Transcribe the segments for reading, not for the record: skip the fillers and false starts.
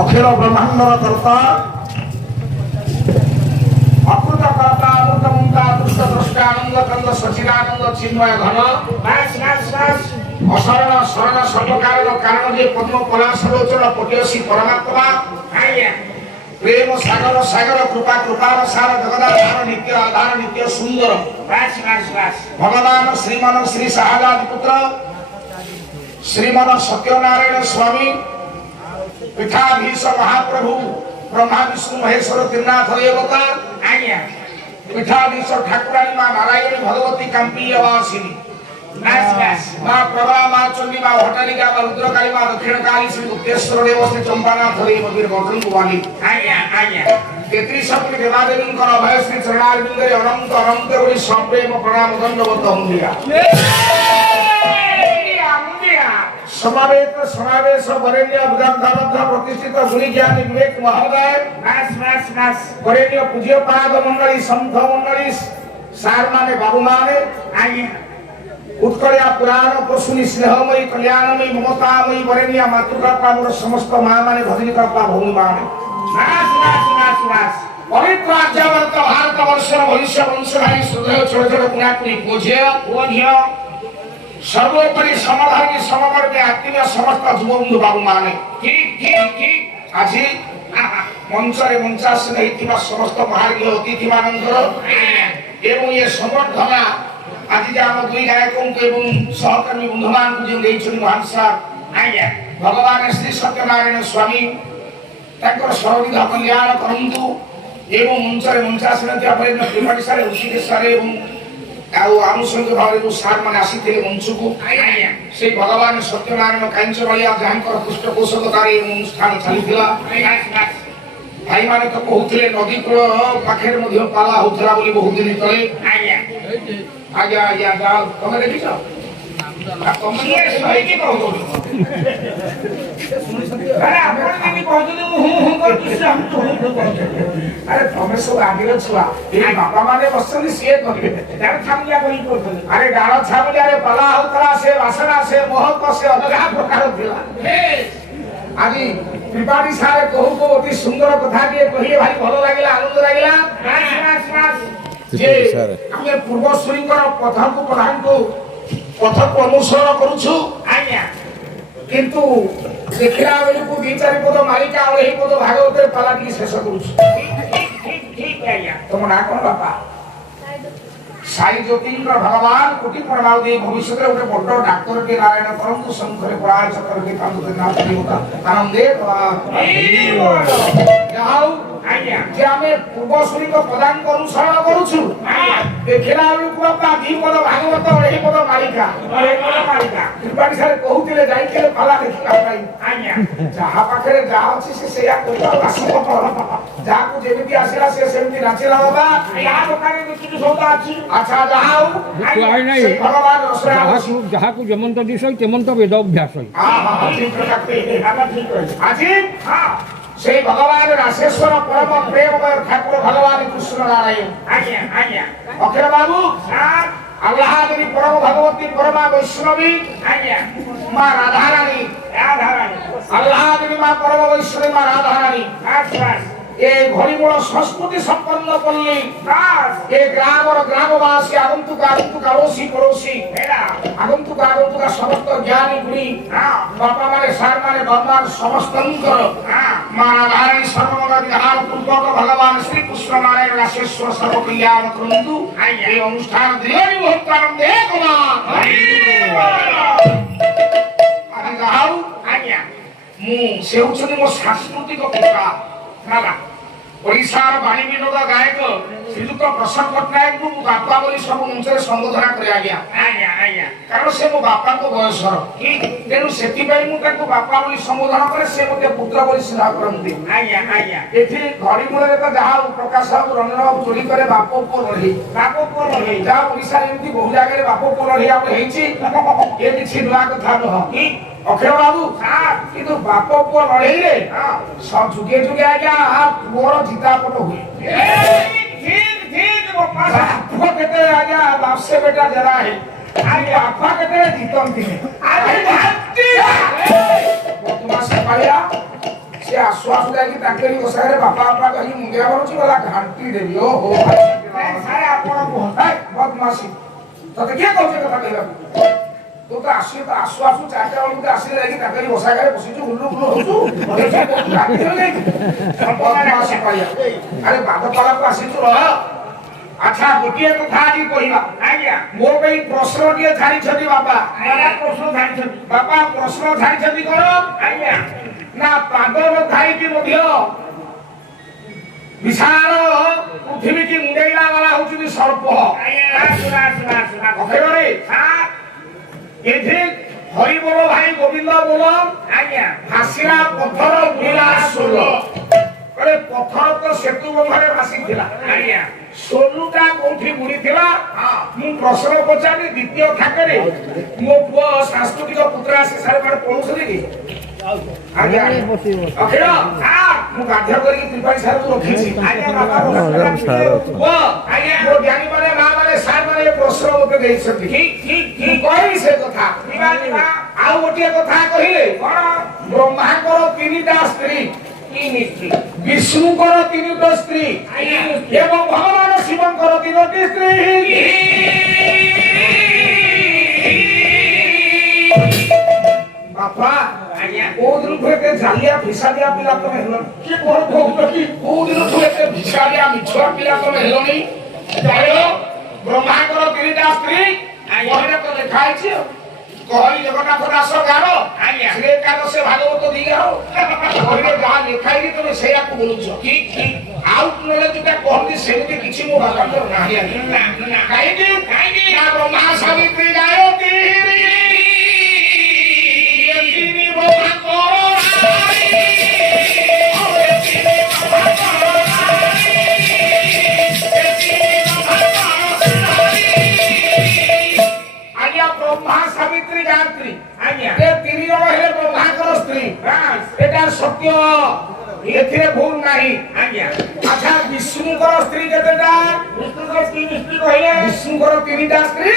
अखिल ब्रह्मांड कर्ता अकृत कर्ता अमृत मुक्ता दृष्ट दृष्टानंद कंद सचिदानंद चिन्मय घन अशरण शरण सर्वकार कारण जे पद्म पलाशलोचन पटियसी परमात्मा प्रेम सागर सागर कृपा कृपार सार जगदाधार नित्य आधार नित्य सुंदर भगवान श्रीमान श्री शाहजाद पुत्र श्रीमान सत्यनारायण स्वामी पीठाधीश महाप्रभु ब्रह्मा विष्णु महेश्वर त्रिनाथ देवता पीठाधीश ठाकुरानी मां नारायणी भगवती कांपीयवासिनी मां प्रभा मां चंडी मां भट्टारिका मां रुद्रकाली मां दक्षिणकाली श्री गुप्तेश्वर देव श्री चंपानाथ देव वीर बजरंग वाली 33 शक्ति देवादेवी अभय श्री चरणारविंदे अनंत अनंत कोटि सप्रेम प्रणाम दंडवत हुंदिया समावेश समावेश वरेण्य विदग्ध प्रतिष्ठित गुणी ज्ञानी विवेक महोदय वरेण्य पूज्य पाद मंडली संत मंडली सार माने बाबू माने उत्कलिया पुराण प्रसूनी स्नेहमयी कल्याणमयी ममतामयी वरेण्य मातृका मोर समस्त मां माने भगिनी का भूमि माने पवित्र राज्यवर्त भारत वर्ष भविष्य वंशधारी श्रद्धेय छोटे छोटे पुण्यात्मी पूज्य सर्वोपरि समधर्मी समवर्गे आत्मीय समस्त जुबबंधु बाबू माने ठीक आज मंचरे मंचासन हेतिबा समस्त महार्घ्य अतिथि मानकर एवं ये संबर्धना आज जे हम दुई गायकों को एवं सहकर्मी बंधुमान को जे देइछन महान सार भगवान श्री सत्यनारायण स्वामी ताकर सर्वविध कल्याण करंतु एवं मंचरे मंचासन त्या परे त्रिपाठी सारे ऋषिकेश सारे एवं आनुषंगिक भाव जो सार मैंने आसी मंच को से भगवान सत्यनारायण कांच बलिया जहाँ पृष्ठपोषकतार अनुष्ठान चली भाई माने तो कहते नदी कूल पाखे पाला होता बहुत दिन तले आज्ञा आज्ञा जाओ तुम देखिछ अरे तमे सब आगे छुआ बापा माने बसनी सी अरे डाल छामुलिया पला होता से वासना से महत्व से अलग प्रकार थिला आज त्रिपाठी सारे कहू को अति सुंदर कथा दिए कहिए भाई भलो लागिला आनंद लागिला जे हमें पूर्वश्री पथ को प्रधान को पथ को अनुसरण करूछु किंतु देखिला बेलू को 2-4 पद मालिका और एही पद भागवत पाला की शेष करूछु ठीक तुम ना कोन बापा साई ज्योतिंद्र भगवान कोटि प्रभाव दे भविष्य रे उठे बड़ डॉक्टर के नारायण परंतु संखरे पराय चक्र के काम के नाम देवता आनंदे जाऊ जे हमें पूर्वश्री को प्रदान अनुसरण करूछु देखिला बेलू को बापा 2 पद भागवत और एही पद मालिका त्रिपाठी सारे कहूतिले जाइके पाला देखिला भाई जहा पाखरे जा अछि से सेया कोता आसीबो जा को जेमिति आसीला से सेमिति नाचिला बाबा या दुकाने किछु सौदा अछि अच्छा जाऊ भगवान जहा को जेमंत दिसई तेमंत वेद अभ्यास होई हां ठीक करते हम ठीक है आज हां से भगवान राशेश्वर परम प्रेममय ठाकुर भगवान कृष्ण नारायण आज्ञा अखिल बाबू अल्लाह देवी परम भगवती परमा वैष्णवी मां राधा रानी अल्लाह देवी मां परम वैष्णवी मां राधा रानी ए घड़ीमूल संस्कृति संपन्न पल्ली ए ग्राम और ग्रामवासी आगंतुक अड़ोसी पड़ोसी आगंतुक समस्त ज्ञानी गुणी बापा माने सार माने भगवान समस्त मां नारायण सर्वमंगल विधान पूर्वक भगवान श्री कृष्ण नारायण राशेश्वर सर्व कल्याण करंतु ये अनुष्ठान दीर्घ मुहूर्तानंदे कला आदि जाऊ आज्ञा मु सेउछनी मो सांस्कृतिक पिता नाला ओडिशार बाणी विनोद गायक श्रीजुक्त प्रसाद पटनायक को बापा बोली सब मंचरे संबोधन करे आज्ञा कारण से मो बापा को बयसर तेनु सेति पई मु ताको बापा बोली संबोधन करे से मते पुत्र बोली स्नेह करंती एथि घड़ी मूले तो जहा प्रकाश बाबू रंजन बाबू जोड़ी करे बापो को रही जा ओडिशा एमती बहु जगह रे बापो को रही आप हेची ए किछि नुआ कथा न अखिल बाबू किंतु बापो को लड़ई रे सब जुगे जुगे आज्ञा मोर जीतापट हुए ठीक बापा केते आज्ञा बाप से बेटा जरा है आज्ञा बापा केते जीतन थी आज ସେ ଆସୁ ଆସୁ ଯାଇକି ତାଙ୍କରି ବସାରେ ବାପା ବାପା କହି ମୁଣ୍ଡିଆ ମାରୁଛି ଗଲା ଘାଣ୍ଟି ଦେବି ଓହୋ ସାରେ ଆପଣ କୁହନ୍ତି ବଦମାସି ତତେ କିଏ କହୁଛି କଥା କହିବାକୁ ତୁ ତ ଆସୁ ଆସୁ 4ଟା ବେଳକୁ ଆସିଲେ ଯାଇକି ତାଙ୍କରି ବସାରେ ବସିଛୁ ହୁଲୁ ହୁଲୁ ହଉଛୁ ବଦମାସି ପାଇଆ ଆରେ ବାଦପାଳାକୁ ଆସିଛୁ ରହ আচ্ছা গোটিয়ে কথা আজি কইবা আজ্ঞা মো পই প্রশ্নটিয়ে ছাড়িছতি বাবা প্রশ্ন ছাড়িছতি বাবা প্রশ্ন ছাড়িছতি কোন আজ্ঞা না পাগল ধাইকি মধ্য বিশাল পৃথিবী কি মুন্ডেইলা वाला হউছুতি সর্প আজ্ঞা শুনা কখরে হ্যাঁ এঠে হরি বল ভাই গোবিন্দ বল আজ্ঞা হাসিরা পথর বুলা সোল করে পথর তো সেতু বন্ধরে ভাসিছিলা আজ্ঞা सोलुटा कोठी बुड़ी थिला मु प्रश्न पचारि द्वितीय थाकरे मो पुओ सांस्कृतिक पुत्र आसी सारे बार पळुसली की आगे अखिर आ मु गाध्य करी त्रिपाठी सार को रखिछि आगे बाबा वो आगे वो ज्ञानी माने मा माने सार माने प्रश्न मते देइ सकी ठीक कहि से कथा आ गोटिए कथा कहिले कोन ब्रह्माकर तीनटा स्त्री विष्णुकर 3टा स्त्री एवं भगवान शिवंकर 3टी स्त्री बापा ओ दिन ठुएते जालिया फिसालिया पिला तमे हेलो की कोन कहू की ओ दिन ठुएते फिसालिया मिछुआ पिला तमे हेलो नहीं जायो ब्रह्माकर 3टा स्त्री ओहरे तो लिखाई छी कहई जगन्नाथ दास गारो श्री एकादश भागवत दिगा हो कहले जा लिखाई तमे सेया को बोलुछ ठीक आउट नॉलेज ता कहली सेमति किछि मो बाबा नाही ना काईकी ना ब्रह्मा सावित्री गायत्री यतिनी ब्रह्मा को ब्रह्मा सावित्री गायत्री आज्ञा ए 3 जण हेले ब्रह्माकर स्त्री एटा सत्य एथिरे भूल नाही आज्ञा अच्छा विष्णुकर स्त्री केतेटा विष्णुकर स्त्री कहिले विष्णुकर 3टा स्त्री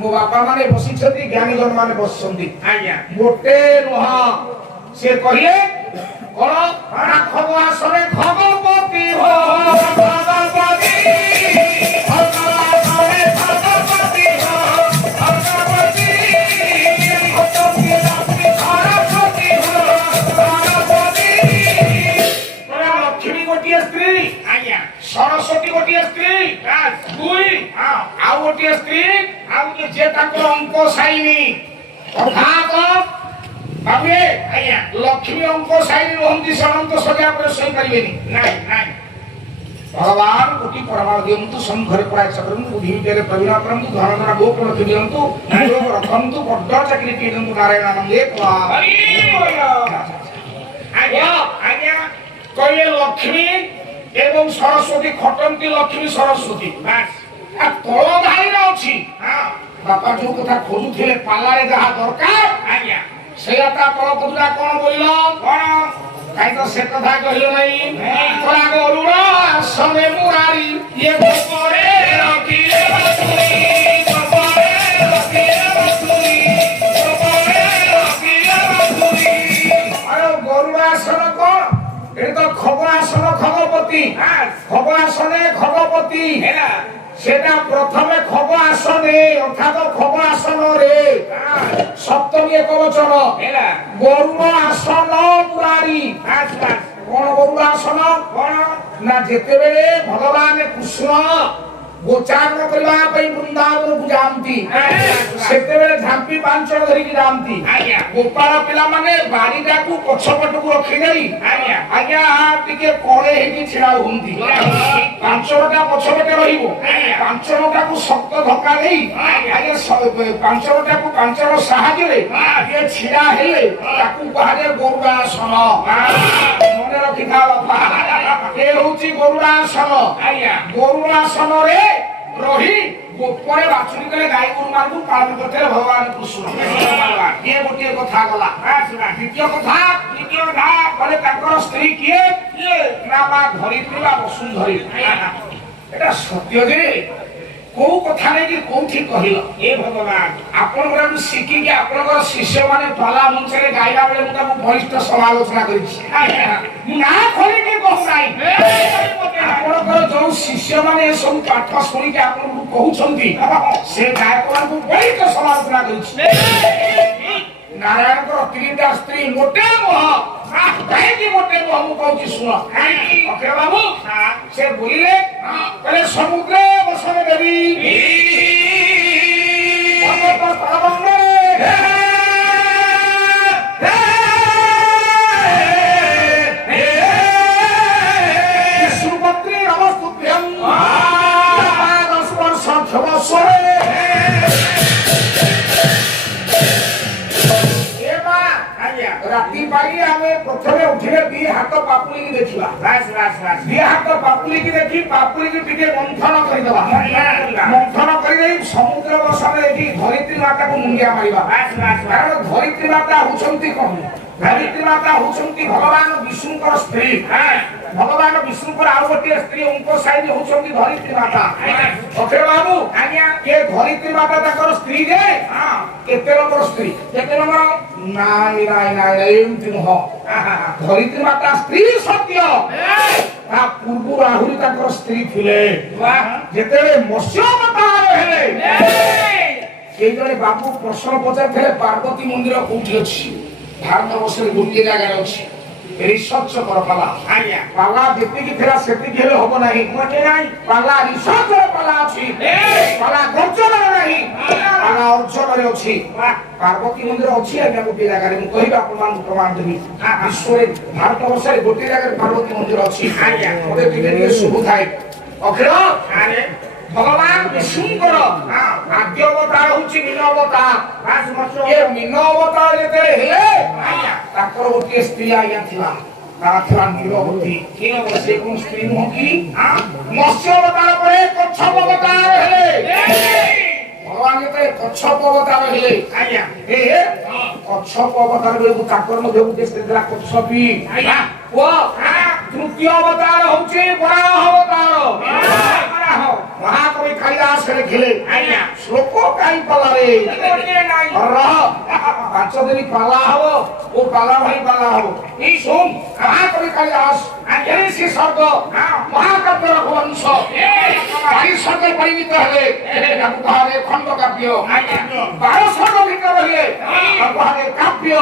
मो बापा माने बसी छथि ज्ञानी जन माने बसछथि आज्ञा गोटे नह से कहिले कोन राखब आसरे खगपति हो खगपति सरस्वती गोटिए स्त्री दुई आउ गोटिए स्त्री आउ जे ताको अंक साइनी अर्थात बाबे आज्ञा लक्ष्मी अंक साइनी रहंती सनंत सजा पर सही परिबेनी नाही भगवान कोटि परमार दियंतु संघरे प्राय चक्रम बुद्धि तेरे प्रवीणा परंतु धनधना गोकुल दियंतु योग रखंतु बड्ड चाकरी कियंतु नारायण आनंदे हरि बोल आज्ञा कइले लक्ष्मी एवं सरस्वती खटंती लक्ष्मी सरस्वती बस आ तळ धाईर अछि हां बापा जो कथा खोजुथिले पालारे जहा दरकार आज्ञा सेयाता तळ कथुरा कोन बोलिलो कोन काई तो से कथा कहिलो नाही कोला गरुड़ आसने मुरारी ये गोपरे रखिले बसुरी गोपरे रखिले बसुरी गोपरे रखिले बसुरी अरे गरुड़ आसन कोन ए तो खगआसन खगपति खगआसने खगपति हेला सेटा प्रथमे खगआसने अर्थात खगआसन रे सप्तमी एकवचन हेला गरुड़ आसन मुरारी कोन गरुड़ आसन कोन ना जेते बेले भगवान कृष्ण गोचारण करबा पई वृंदावन को जानती सेते बेले झांपी पांचण धरि की जानती आज्ञा गोपाल पिला माने बाड़ीटा को पछपट को रखि देई आज्ञा टिके कोळे हेकी छिड़ा हुंती पांचणटा पछपटे रहिबो पांचणटा को शक्त धक्का देई आज्ञा पांचणटा को पांचण सहाय्य रे ये छिड़ा हेले ताकू बाहरे गरुड़ासन मने रखि था बापा ए होची गरुड़ासन आज्ञा गरुड़ासन रे रही गोपरे बाछुरी करे गाय गुरु मानकु पालन करते भगवान कृष्ण ये गोटे कथा गला द्वितीय कथा बोले ताकर स्त्री किए ना मा धरित्री बा वसुंधरी एटा सत्य जे କୋଉ କଥା ନେଇକି କୋଉଠି କହିଲ ଏ ଭଗବାନ ଆପଣଙ୍କର ଶିଖିକି ଆପଣଙ୍କର ଶିଷ୍ୟମାନେ ପାଲା ମଞ୍ଚରେ ଗାଇଲା ବେଳେ ମୁଁ ତାକୁ ବଳିଷ୍ଠ ସମାଲୋଚନା କରିଛି ମୁଁ ନାଁ ଖୋଲିକି କହୁନାହିଁ ଆପଣଙ୍କର ଯୋଉ ଶିଷ୍ୟମାନେ ଏସବୁ ପାଠ ଶୁଣିକି ଆପଣଙ୍କୁ କହୁଛନ୍ତି ସେ ଗାୟକମାନଙ୍କୁ ବଳିଷ୍ଠ ସମାଲୋଚନା କରିଛି ନାରାୟଣଙ୍କର 3ଟା ସ୍ତ୍ରୀ ମୋଟେ ନୁହଁ କାହିଁକି ମୋଟେ ନୁହଁ ମୁଁ କହୁଛି ଶୁଣ ଅକ୍ଷୟ ବାବୁ ସେ ବୋଲିଲେ କହିଲେ ସମୁଦ୍ର ବସନ ଦେବୀ ବିଷ୍ଣୁପତ୍ରୀ ନମସ୍ତୁଭ୍ୟଂ 10 ବର୍ଷ କ୍ଷମସ୍ୱରେ ରାତି ପାଇ ଆମେ ପ୍ରଥମେ ଉଠିଲେ 2 ହାତ ପାପୁଲିକି ଦେଖିବା ଦି ହାତ ପାପୁଲିକି ଦେଖି ପାପୁଲିକି ଟିକେ ମନ୍ଥନ କରିଦେବା ମନ୍ଥନ କରିଦେଇ ସମୁଦ୍ର ବସନରେ ଏଠି ଧରିତ୍ରୀ ମାତାକୁ ମୁଣ୍ଡିଆ ମାରିବା କାରଣ ଧରିତ୍ରୀ ମାତା ହଉଛନ୍ତି କଣ ଧରିତ୍ରୀ ମାତା ହଉଛନ୍ତି ଭଗବାନ ବିଷ୍ଣୁଙ୍କର ସ୍ତ୍ରୀ ଭଗବାନ ବିଷ୍ଣୁଙ୍କର ଆଉ ଗୋଟିଏ ସ୍ତ୍ରୀ ଅଙ୍କ ସାଇଡ୍ ହଉଛନ୍ତି ଧରିତ୍ରୀ ମାତା ଅକ୍ଷୟ ବାବୁ ଆଜ୍ଞା କିଏ ଧରିତ୍ରୀ ମାତା ତାଙ୍କର ସ୍ତ୍ରୀ ଯେ କେତେ ନମ୍ବର ସ୍ତ୍ରୀ କେତେ ନମ୍ବର ନାଇଁ ନାଇଁ ନାଇଁ ଏମିତି ନୁହଁ ଧରିତ୍ରୀ ମାତା ସ୍ତ୍ରୀ ସତ୍ୟ ତା ପୂର୍ବରୁ ଆହୁରି ତାଙ୍କର ସ୍ତ୍ରୀ ଥିଲେ ଯେତେବେଳେ ମତ୍ସ୍ୟ ଅବତାର ହେଲେ କେହି ଜଣେ ବାବୁ ପ୍ରଶ୍ନ ପଚାରିଥିଲେ ପାର୍ବତୀ ମନ୍ଦିର କୋଉଠି ଅଛି ଭାରତବର୍ଷରେ ଗୋଟିଏ ଜାଗାରେ ଅଛି ରିସର୍ଚ୍ଚ କର ପାଲା ପାଲା ଯେତିକି ଥିଲା ସେତିକି ହେଲେ ହବ ନାହିଁ ପାଲା ରିସର୍ଚ୍ଚର ପାଲା ଅଛି ପାଲା ଗର୍ଜନରେ ନାହିଁ ପାଲା ଅର୍ଜନରେ ଅଛି ପାର୍ବତୀ ମନ୍ଦିର ଅଛି ଆଜ୍ଞା ଗୋଟିଏ ଜାଗାରେ ମୁଁ କହିବି ଆପଣମାନଙ୍କୁ ପ୍ରମାଣ ଦେବି ବିଶ୍ୱରେ ଭାରତବର୍ଷରେ ଗୋଟିଏ ଜାଗାରେ ପାର୍ବତୀ ମନ୍ଦିର ଅଛି ମତେ ଟିକେ ଟିକେ ଶୁଭୁଥାଏ ଅକ୍ଷୟ ଭଗବାନ ବିଷ୍ଣୁଙ୍କର ଆଦ୍ୟ ଅବତାର ହଉଛି ମୀନ ଅବତାର ଏ ମୀନ ଅବତାର ଯେତେବେଳେ ହେଲେ ତାଙ୍କର ଗୋଟିଏ ସ୍ତ୍ରୀ ଆଜ୍ଞା ଥିଲା ତାହା ଥିଲା ନୀଳବତୀ ସେ କୋଉ ସ୍ତ୍ରୀ ନୁହଁ କି ମତ୍ସ୍ୟ ଅବତାର ପରେ କଚ୍ଛପ ଅବତାର ହେଲେ ଭଗବାନ ଯେତେବେଳେ କଚ୍ଛପ ଅବତାର ହେଲେ କଚ୍ଛପ ଅବତାର ବେଳକୁ ତାଙ୍କର ମଧ୍ୟ ଗୋଟିଏ ସ୍ତ୍ରୀ ଥିଲା କଚ୍ଛପୀ ତୃତୀୟ ଅବତାର ହଉଛି ବରାହ ଅବତାର ମହାକବି କାଳିଦାସ ଲେଖିଲେ ଶ୍ଲୋକ କାହିଁ ପାଲାରେ 5 ଦିନ ପାଲା ହବ ଓ ପାଲା ଭାଇ ପାଲା ହବ ଏଇ ଶୁଣ ମହାକବି କାଳିଦାସ ସେ ଶବ୍ଦ ମହାକାବ୍ୟର ବଂଶ ଚାରି ଶବ୍ଦ ପରିମିତ ହେଲେ ତାକୁ କୁହାଯାଏ ଖଣ୍ଡ କାବ୍ୟ 12 ଶବ୍ଦ ଭିତରେ ହେଲେ ତାକୁ କୁହାଯାଏ କାବ୍ୟ